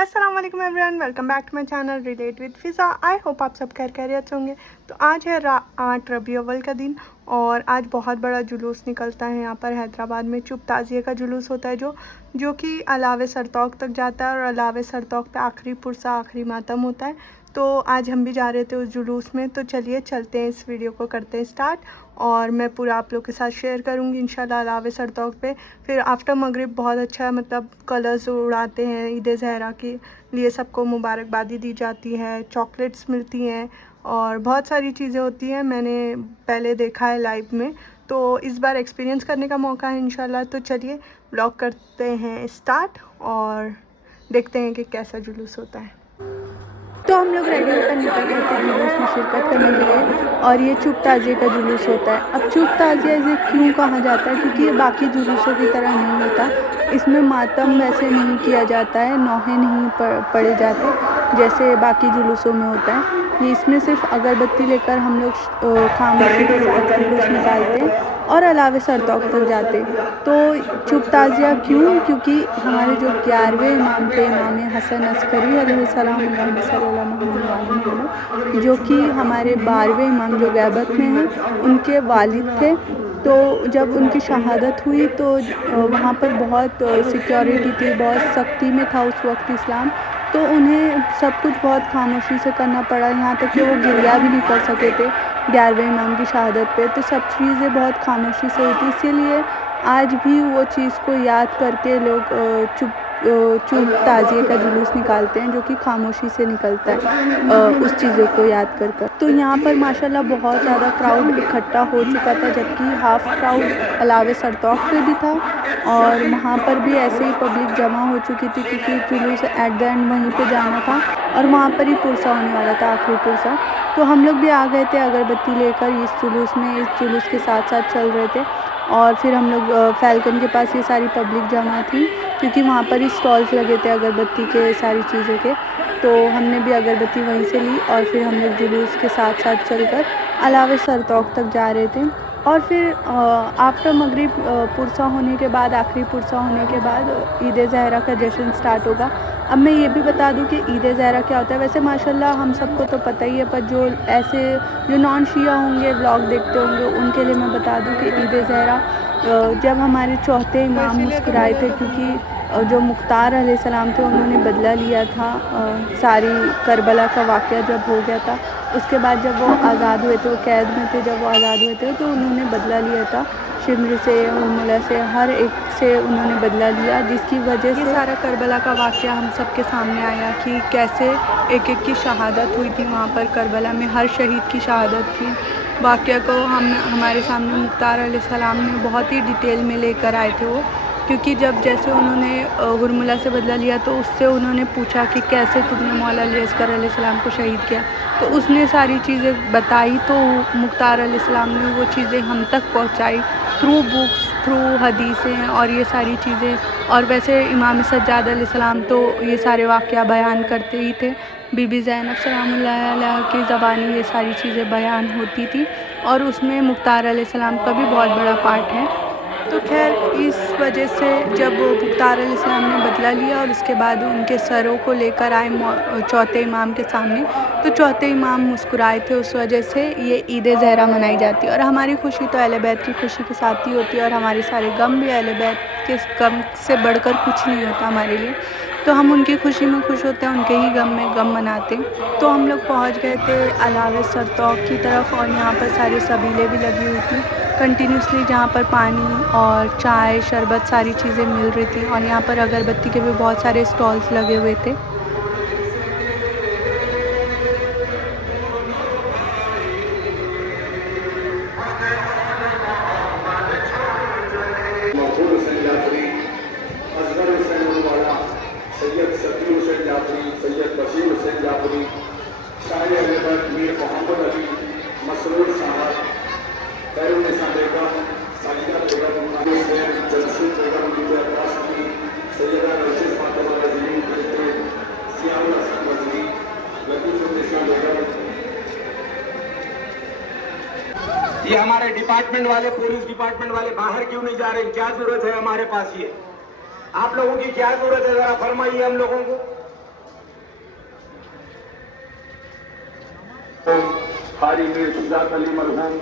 अस्सलाम वालेकुम everyone, welcome back to my channel relate with Fiza. I hope आप सब खैरियत से होंगे। तो आज है 8 रबी अव्वल का दिन और आज बहुत बड़ा जुलूस निकलता है यहाँ पर हैदराबाद में। चुप ताज़िए का जुलूस होता है जो कि अलावे सरतौक तक जाता है और अलावे सरतौक पे आखिरी पुरसा आखिरी मातम होता है। तो आज हम भी जा रहे थे उस जुलूस में। तो चलिए चलते हैं, इस वीडियो को करते हैं स्टार्ट और मैं पूरा आप लोग के साथ शेयर करूँगी इंशाल्लाह। अलावे सरतौक पे फिर आफ्टर मगरिब बहुत अच्छा कलर्स उड़ाते हैं। ईद ज़हरा के लिए सबको मुबारकबादी दी जाती है, चॉकलेट्स मिलती हैं और बहुत सारी चीज़ें होती हैं। मैंने पहले देखा है लाइव में, तो इस बार एक्सपीरियंस करने का मौका है इंशाल्लाह। तो चलिए ब्लॉग करते हैं स्टार्ट और देखते हैं कि कैसा जुलूस होता है। तो हम लोग रेडी होकर निकल गए थे जुलूस में शिरकत करने के लिए और ये चुप ताज़िए का जुलूस होता है। अब चुप ताज़िया इसे क्यों कहा जाता है, क्योंकि ये बाकी जुलूसों की तरह नहीं होता। इसमें मातम वैसे नहीं किया जाता है, नौहे नहीं पड़े जाते जैसे बाकी जुलूसों में होता है। ये इसमें सिर्फ अगरबत्ती लेकर हम लोग खामोशी के साथ जुलूस निकालते हैं और अलावे सरतौक तक जाते। तो चुप ताज़िया क्यों, क्योंकि हमारे जो 11वें इमाम थे, इमाम हसन अस्करी अलैहिस्सलाम, जो कि हमारे 12वें इमाम जो गैबत में हैं, उनके वालिद थे। तो जब उनकी शहादत हुई तो वहाँ पर बहुत सिक्योरिटी थी, बहुत सख्ती में था उस वक्त इस्लाम। तो उन्हें सब कुछ बहुत खामोशी से करना पड़ा, यहाँ तक कि वो गिरिया भी नहीं कर सके थे 11वें इमाम की शहादत पे। तो सब चीज़ें बहुत खामोशी से हुई थी, इसीलिए आज भी वो चीज़ को याद करके लोग चुप ताज़िए का जुलूस निकालते हैं, जो कि खामोशी से निकलता है उस चीज़ों को याद कर कर। तो यहाँ पर माशाल्लाह बहुत ज़्यादा क्राउड इकट्ठा हो चुका था, जबकि हाफ़ क्राउड अलावे सरतौक पे भी था और वहाँ पर भी ऐसे ही पब्लिक जमा हो चुकी थी, क्योंकि जुलूस एट द एंड वहीं पे जाना था और वहाँ पर ही पुरसा होने वाला था, आखिरी पुरसा। तो हम लोग भी आ गए थे अगरबत्ती लेकर इस जुलूस के साथ साथ चल रहे थे। और फिर हम लोग फैल्कन के पास ये सारी पब्लिक जमा थी, क्योंकि वहाँ पर ही स्टॉल्स लगे थे अगरबत्ती के सारी चीज़ों के। तो हमने भी अगरबत्ती वहीं से ली और फिर हम लोग जुलूस के साथ साथ चलकर अलावे सरतौक तक जा रहे थे। और फिर आफ्टर मगरिब पुरसा होने के बाद, आखिरी पुरसा होने के बाद ईद ज़हरा का जश्न स्टार्ट होगा। अब मैं ये भी बता दूं कि ईद ज़हरा क्या होता है। वैसे माशाल्लाह हम सबको तो पता ही है, पर जो नॉन शिया होंगे, व्लॉग देखते होंगे, उनके लिए मैं बता दूं कि ईद ज़हरा जब हमारे चौथे इमाम मुस्कुराए थे, क्योंकि जो मुख्तार अलैहिस्सलाम थे उन्होंने बदला लिया था। सारी करबला का वाक़या जब हो गया था, उसके बाद जब वो आज़ाद हुए थे, वो कैद में थे, जब वो आज़ाद हुए थे तो उन्होंने बदला लिया था। शिमर से, उर्मिला से, हर एक से उन्होंने बदला लिया, जिसकी वजह से सारा करबला का वाक़या हम सब के सामने आया कि कैसे एक एक की शहादत हुई थी वहाँ पर करबला में। हर शहीद की शहादत थी। वाक़या को हमारे सामने मुख्तार अलैहिस्सलाम ने बहुत ही डिटेल में लेकर आए थे वो, क्योंकि जब जैसे उन्होंने हुरमुला से बदला लिया तो उससे उन्होंने पूछा कि कैसे तुमने मौला अली अस्कर अलैहिस्सलाम को शहीद किया। तो उसने सारी चीज़ें बताई, तो मुख्तार अलैहिस्सलाम ने वो चीज़ें हम तक पहुंचाई थ्रू बुक्स, थ्रू हदीसें और ये सारी चीज़ें। और वैसे इमाम सज्जाद अलैहिस्सलाम तो ये सारे वाक़या बयान करते ही थे। बीबी ज़ैनब सलामुल्लाह अलैहा की ज़बानी ये सारी चीज़ें बयान होती थी और उसमें मुख्तार अलैहिस्सलाम का भी बहुत बड़ा पार्ट है। तो खैर इस वजह से जब मुख्तार अलैहिस्सलाम ने बदला लिया और उसके बाद उनके सरों को लेकर आए चौथे इमाम के सामने, तो चौथे इमाम मुस्कुराए थे, उस वजह से ये ईद ज़हरा मनाई जाती है। और हमारी खुशी तो अहले बैत की खुशी के साथ ही होती है और हमारे सारे गम भी अहले बैत के गम से बढ़कर कुछ नहीं होता हमारे लिए। तो हम उनकी खुशी में खुश होते हैं, उनके ही गम में गम मनाते हैं। तो हम लोग पहुंच गए थे अलावे सरतौक की तरफ और यहाँ पर सारे सबीले भी लगी हुई थी कंटिन्यूसली, जहाँ पर पानी और चाय, शरबत सारी चीज़ें मिल रही थी। और यहाँ पर अगरबत्ती के भी बहुत सारे स्टॉल्स लगे हुए थे। ये हमारे डिपार्टमेंट वाले, पुलिस डिपार्टमेंट वाले बाहर क्यों नहीं जा रहे? क्या जरूरत है हमारे पास? ये आप लोगों की क्या जरूरत है, जरा फरमाइए हम लोगों को। हारी मीर शुजात अली मरहूम,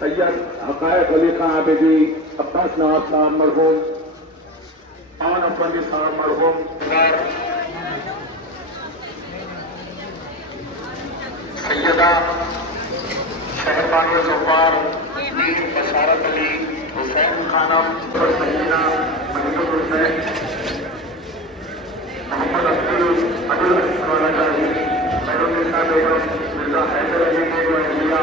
सैयद हकायक अली खान आबिदी, अब्बास नवाब साहब मरहूम, आन अफंदी साहब मरहूम, सैयदा शहरबानो ज़फ़ार, मीर बशारत अली, हुसैन खानम, सैयदा महीनुल हुसैन, मोहम्मद अब्दुल अजीज वालाजाही, खैरुन्निसा बेगम, मिर्जा हैदर अली बेग वज़ीरा,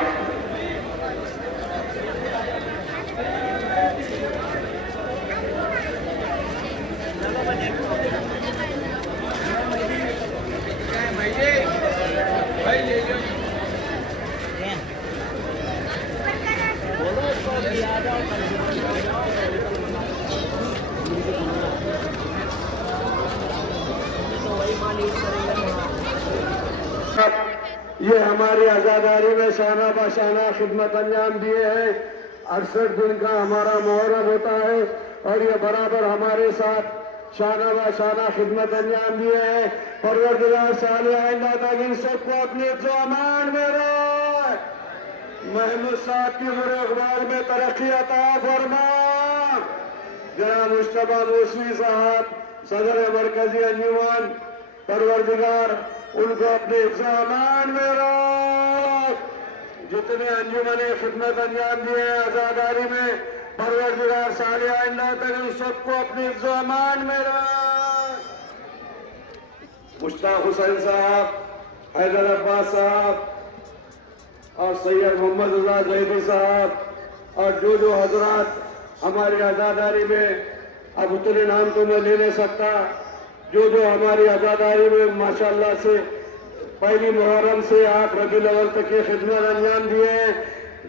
ये हमारी आज़ादारी में शाना बाशाना खिदमत अंजाम दिए हैं। 68 दिन का हमारा मुहर्रम होता है और ये बराबर हमारे साथ शाना बाशाना खिदमत अंजाम दिए हैं। परवरदिगार साले आइंदा तक इन सबको अपने ज़मान में रहे, महमूद साहब की बुरे अखबार में तरक्की अता फरमा। जनाब मुश्तबा मूसवी साहब सदर मरकजी अंजुमन, परवरदिगार उनको अपने ज़मान में रख। जितने अंजुमन खिदमत अंजाम दिए हैं आज़ादारी में, परवरदिगार साले आइंदा तक इन सबको अपने ज़मान में रख। मुश्ताक हुसैन साहब, हैदर अब्बास साहब और सैयद मोहम्मद रज़ा ज़ैदी साहब और जो हजरात हमारी आज़ादारी में, अब उतने नाम तो मैं ले नहीं सकता, जो हमारी आज़ादारी में माशाअल्लाह से पहली मुहर्रम से 8 रबीउल अव्वल तक की खिदमत अंजाम दिए हैं,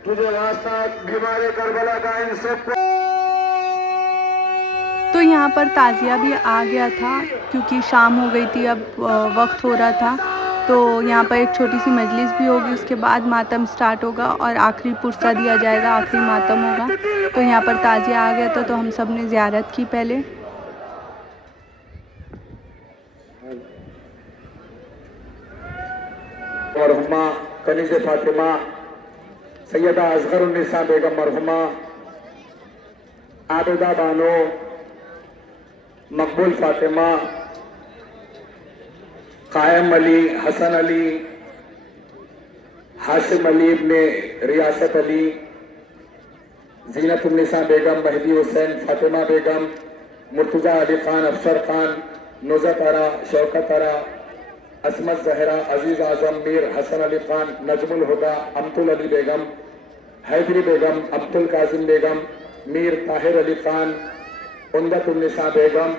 तुझे वास्ता बीमार करबला का इन सबको। तो यहाँ पर ताज़िया भी आ गया था क्योंकि शाम हो गई थी, अब वक्त हो रहा था। तो यहाँ पर एक छोटी सी मजलिस भी होगी, उसके बाद मातम स्टार्ट होगा और आखिरी पुरसा दिया जाएगा, आखिरी मातम होगा। तो यहाँ पर ताज़िया आ गया था तो हम सब ने ज़ियारत की पहले। मरहुमा कनीज़ फातिमा सैयदा असगरुन्निसा बेगम मरहुमा, आबिदा बानो, मकबूल फातिमा, कायम अली, हसन अली, हाशिम अली इब्ने रियासत अली, ज़ीनतुन्निसा बेगम, महदी हुसैन, फातिमा बेगम, मुर्तज़ा अली खान, अफसर खान, नुज़त अरा, शौकत अरा, असमत जहरा, अजीज आजम, मीर हसन अली खान, नजमुल हुदा, अमतुल अली बेगम, हैदरी बेगम, अब्दुल कासिम बेगम, मीर ताहिर अली खान, उम्दतुन्निसा बेगम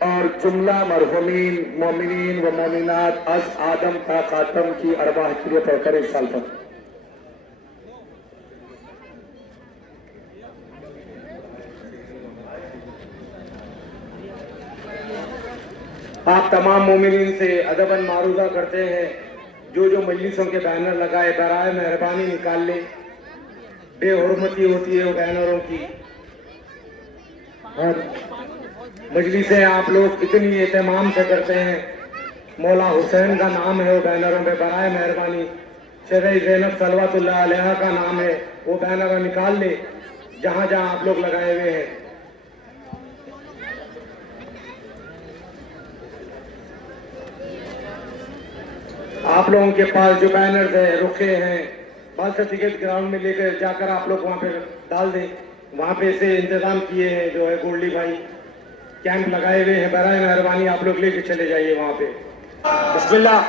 और जुमला मरहुमीन मोमिनीन व मोमिनात अज आदम ता खातम की अरबाह के लिए पढ़कर 1 साल तक। आप तमाम मोमिनीन से अदबन मारूजा करते हैं, जो मजलिसों के बैनर लगाए बराए मेहरबानी निकाल ले। बेहुरमती होती है वो बैनरों की, और मजलिसें आप लोग इतनी एहतमाम से करते हैं। मौला हुसैन का नाम है वो बैनरों पे, बराए मेहरबानी शरई ज़ैनब सलवातुल्लाह अलैहा का नाम है, वो बैनर निकाल ले जहां जहां आप लोग लगाए हुए हैं। आप लोगों के पास जो बैनर्स है, रुखे हैं, बस टिकट ग्राउंड में लेकर जाकर आप लोग वहाँ पे डाल दें। वहाँ पे से इंतजाम किए हैं, जो है गोल्डी भाई कैंप लगाए हुए हैं, बराए मेहरबानी आप लोग लेके चले जाइए वहाँ पे। बिस्मिल्लाह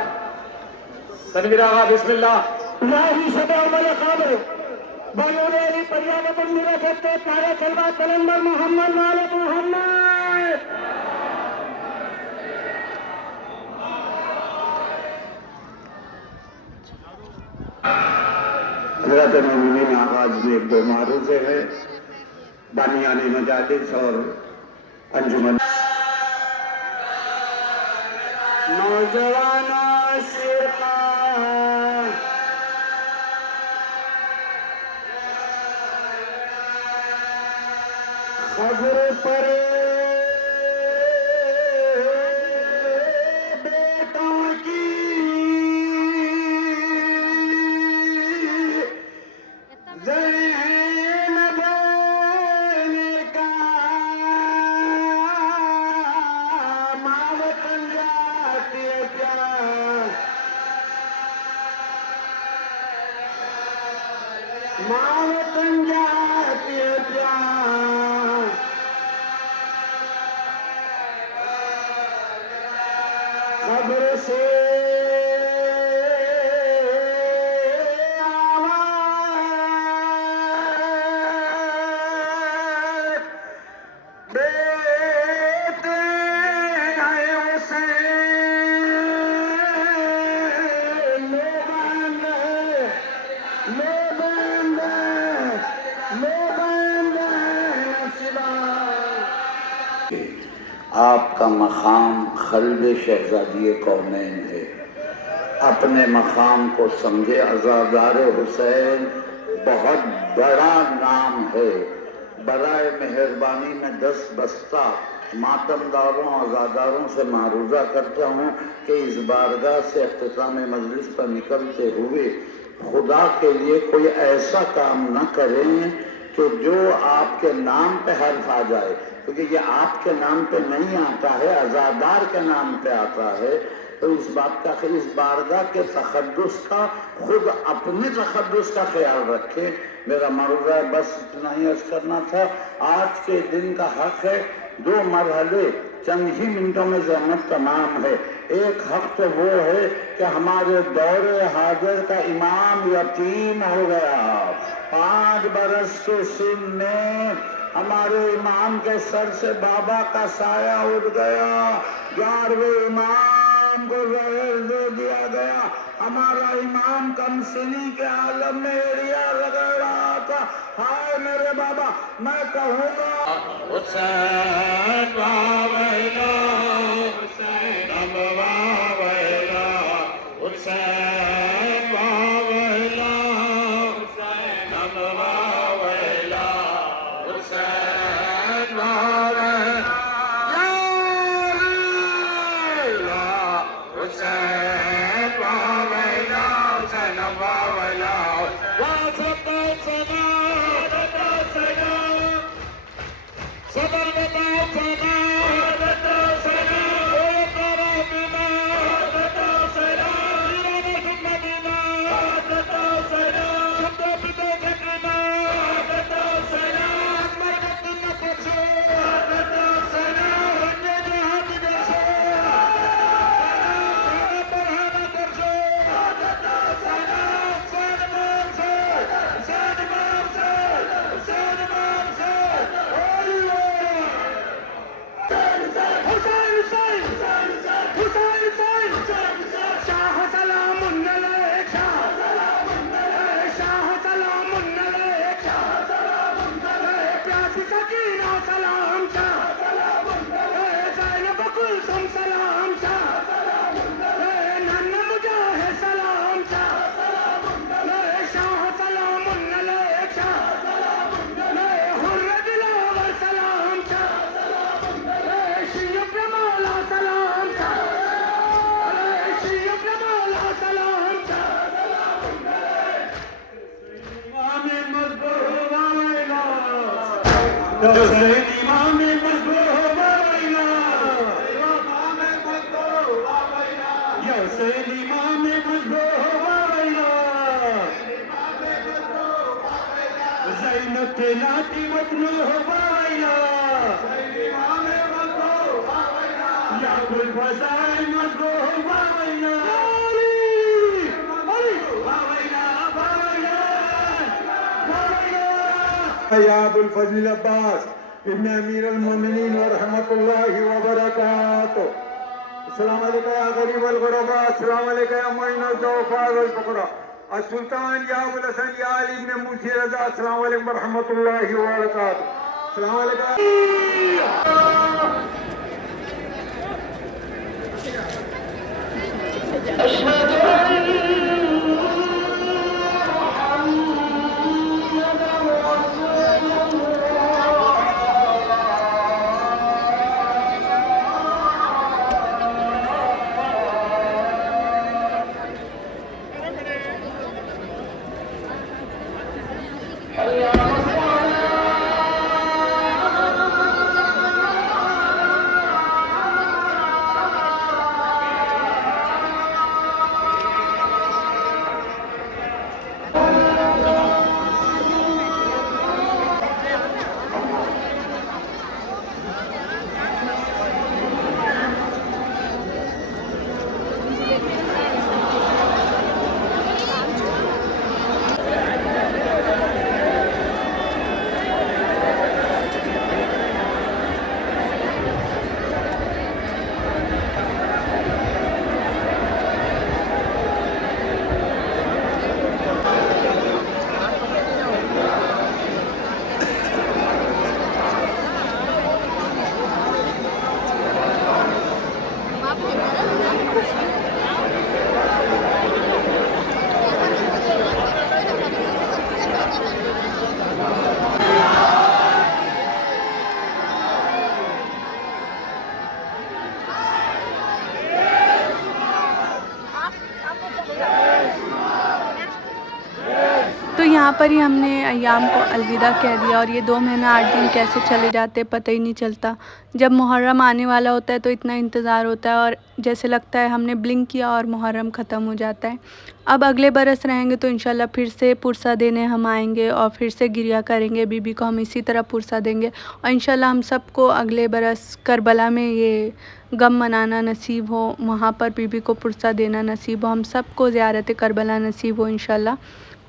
तनवीर आगा, बिस्मिल्लाह। हज़रत मोमिनीन आगाज में 1-2 मारूज़े हैं, बानियाने मजालिस और अंजुमन। नौजवाना शिरका खबर पर बेटा की माँ वतन जाती है प्यार, खबर से आपका मकाम क़ल्ब शहज़ादी कौनैन है। अपने मकाम को समझे। अज़ादार हुसैन बहुत बड़ा नाम है। बराए मेहरबानी में 10 बस्ता मातमदारों अज़ादारों से मारूजा करता हूँ कि इस बारगाह से इख्तिताम मजलिस पर निकलते हुए खुदा के लिए कोई ऐसा काम न करें कि जो आपके नाम पे हर्फ आ जाए, क्योंकि ये आपके नाम पे नहीं आता है, अज़ादार के नाम पे आता है। तो इस बात का, इस बारगाह के तक़द्दुस का, खुद अपने तक़द्दुस का ख्याल रखें। मेरा मर्ज़ा बस इतना ही अर्ज़ करना था। आज के दिन का हक है, 2 मरहले चंद ही मिनटों में ज़हमत तमाम है। एक हक तो वो है कि हमारे दौरे हाजिर का इमाम यतीम हो गया। 5 बरस के सिन में हमारे इमाम के सर से बाबा का साया उड़ गया। 11वें इमाम को ज़हर दे दिया गया। हमारा इमाम कमसिनी के आलम में एड़िया लगा रहा था। हाय मेरे बाबा, मैं कहूँगा हुसैन वावैला, हुसैन वावैला, हुसैन वावैला, हुसैन वावैला, हुसैन वावैला, हुसैन वावैला, हुसैन वावैला, या अबुल फजल अब्बास इब्न अमीर अल-मोमिनीन व रहमतुल्लाहि व बरकातुहू। अस्सलाम वालेकुम या गरीब अल-गुरबा, अस्सलाम वालेकुम या मुइन अल-ज़ुअफ़ा वल फ़ुक़रा, अस्सुल्तान या अबुल हसन या अली इब्न मूसी रज़ा, अस्सलाम वालेकुम व रहमतुल्लाहि व बरकातुहू। अस्सलाम वालेकुम। यहाँ पर ही हमने अय्याम को अलविदा कह दिया। और ये 2 महीना 8 दिन कैसे चले जाते पता ही नहीं चलता। जब मुहर्रम आने वाला होता है तो इतना इंतज़ार होता है और जैसे लगता है हमने ब्लिंक किया और मुहर्रम ख़त्म हो जाता है। अब अगले बरस रहेंगे तो इंशाल्लाह फिर से पुरसा देने हम आएंगे और फिर से गिरिया करेंगे। बीबी को हम इसी तरह पुरसा देंगे और इंशाल्लाह हम सबको अगले बरस करबला में ये गम मनाना नसीब हो, वहाँ पर बीबी को पुरसा देना नसीब हो, हम सबको ज़ियारत करबला नसीब हो इंशाल्लाह।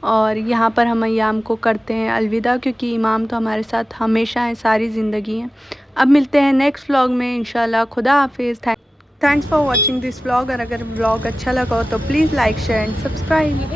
और यहाँ पर हम अय्याम को करते हैं अलविदा, क्योंकि इमाम तो हमारे साथ हमेशा हैं, सारी ज़िंदगी हैं। अब मिलते हैं नेक्स्ट व्लॉग में इंशाल्लाह। खुदा हाफिज़। Thanks for watching this vlog. और अगर व्लॉग अच्छा लगा हो तो please like share and subscribe.